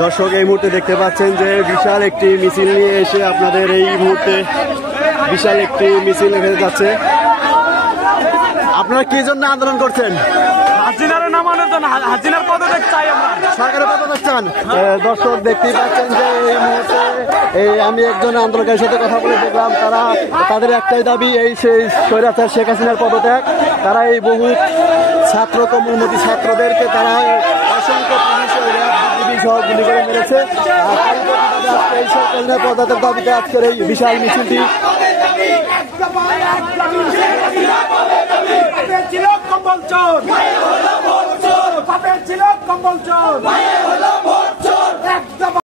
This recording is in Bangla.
দর্শক এই মুহূর্তে দেখতে পাচ্ছেন যে বিশাল একটি মিছিল নিয়ে এসে আপনাদের এই মুহূর্তে বিশাল একটি মিছিল এখানে যাচ্ছে। আপনারা কি জন্য আন্দোলন করছেন? হাসিনার নামানোর জন্য, হাসিনার পদত্যাগ চাই আমরা, সরকারের পদত্যাগ চান। দর্শক দেখতেই পাচ্ছেন যে এই মুহূর্তে আমি একজন আন্দোলনকারীর সাথে কথা বলে দেখলাম, তাদের একটাই দাবি এই সেই স্বৈরাচার শেখ হাসিনার পদত্যাগ। তারা এই বহু ছাত্র কর্মমুখী ছাত্রদেরকে তারা অসংখ্য পুলিশ সহ গুলি করে মেরেছে। এই সরকারের পদত্যাগের দাবিতে আজকের এই বিশাল মিছিলটি। ছিল কম্বল চোর,